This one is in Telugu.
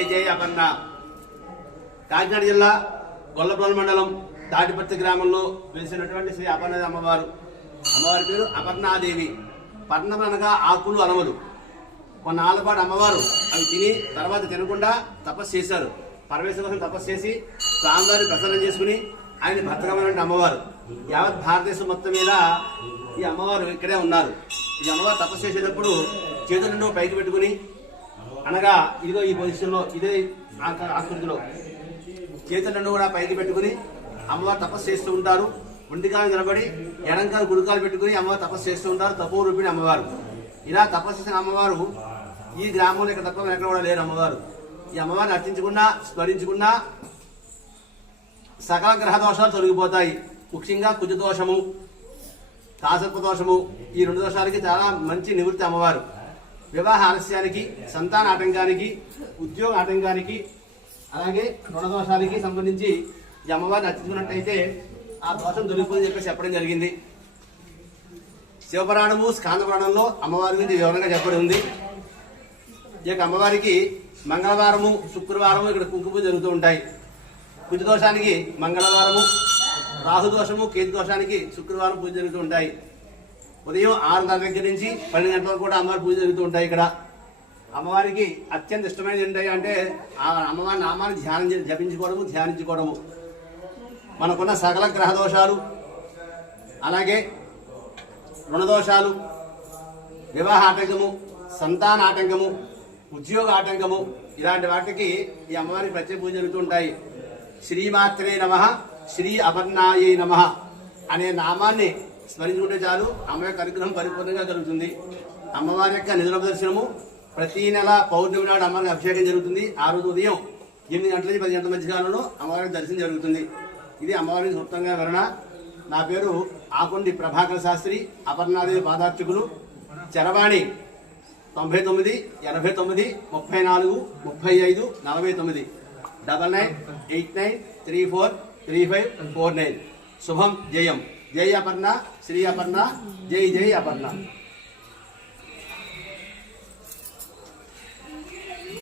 జై జై అపర్ణ. కాకినాడ జిల్లా గొల్లప్రోలు మండలం తాటిపర్తి గ్రామంలో వెలిసినటువంటి శ్రీ అపర్ణ అమ్మవారు. అమ్మవారి పేరు అపర్ణాదేవి. పర్ణం అనగా ఆకులు, అలవలు. కొన్నాళ్ళ పాటు అమ్మవారు అవి తిని తర్వాత తినకుండా తపస్సు చేశారు. పరమేశ్వర కోసం తపస్సు చేసి స్వామివారిని ప్రసన్నం చేసుకుని ఆయన భర్తగమైనటువంటి అమ్మవారు. యావత్ భారతదేశం మొత్తం మీద ఈ అమ్మవారు ఇక్కడే ఉన్నారు. ఈ అమ్మవారు తపస్సు చేసేటప్పుడు చేతులు రెండు పైకి పెట్టుకుని, అనగా ఇదిగో ఈ పొజిషన్లో, ఇదే ఆకృతిలో చేతులు రెండు కూడా పైకి పెట్టుకుని అమ్మవారు తపస్సు చేస్తూ ఉంటారు. ఒంటికాలు నిలబడి ఎడంకాలు కుడికాలు పెట్టుకుని అమ్మవారు తపస్సు చేస్తూ ఉంటారు. తపోరూపిణి అమ్మవారు. ఇలా తపస్సు చేసిన అమ్మవారు ఈ గ్రామంలో ఇక్కడ తప్ప ఎక్కడ కూడా లేరు అమ్మవారు. ఈ అమ్మవారిని అర్చించుకున్నా స్మరించుకున్నా సకల గ్రహ దోషాలు తొలగిపోతాయి. ముఖ్యంగా కుజ దోషము, కాసర్ప దోషము, ఈ రెండు దోషాలకి చాలా మంచి నివృత్తి అమ్మవారు. వివాహ ఆలస్యానికి, సంతాన ఆటంకానికి, ఉద్యోగ ఆటంకానికి, అలాగే రుణ దోషాలకి సంబంధించి ఈ అమ్మవారిని అర్చించుకున్నట్టయితే ఆ దోషం దొరికిపోదని చెప్పేసి చెప్పడం జరిగింది. శివపురాణము, స్కాంద పురాణంలో అమ్మవారి గురించి వివరంగా చెప్పడం ఉంది. ఈ యొక్క అమ్మవారికి మంగళవారము, శుక్రవారము ఇక్కడ కుంకుమ జరుగుతూ ఉంటాయి. కుజ దోషానికి మంగళవారము, రాహుదోషము, కేతు దోషానికి శుక్రవారం పూజ జరుగుతూ ఉంటాయి. ఉదయం 6 దగ్గర నుంచి 12 గంటల వరకు కూడా అమ్మవారి పూజ జరుగుతూ ఉంటాయి. ఇక్కడ అమ్మవారికి అత్యంత ఇష్టమైనది ఏంటి అంటే ఆ అమ్మవారి నామాన్ని జపించుకోవడము, ధ్యానించుకోవడము. మనకున్న సకల గ్రహ దోషాలు, అలాగే రుణదోషాలు, వివాహ ఆటంకము, సంతాన ఆటంకము, ఉద్యోగ ఆటంకము, ఇలాంటి వాటికి ఈ అమ్మవారికి ప్రత్యేక పూజ జరుగుతూ ఉంటాయి. శ్రీమాత్రే నమః, శ్రీ అపర్ణాయై నమః అనే నామాన్ని స్మరించుకుంటే చాలు అమ్మ యొక్క అనుగ్రహం పరిపూర్ణంగా జరుగుతుంది. అమ్మవారి యొక్క నిజ దర్శనము ప్రతి నెల పౌర్ణమి నాడు అమ్మవారికి అభిషేకం జరుగుతుంది. ఆ రోజు ఉదయం 8 గంటల నుంచి 10 గంటల మధ్య కాలంలో అమ్మవారికి దర్శనం జరుగుతుంది. ఇది అమ్మవారికి సొంతంగా వివరణ. నా పేరు ఆకొండి ప్రభాకర్ శాస్త్రి, అపర్ణాదేవి పాదార్చకులు. చరవాణి 99 89 34 35 49 9989343549. శుభం జయం. జై అపర్ణ, శ్రీ అపర్ణ, జై జై అపర్ణ.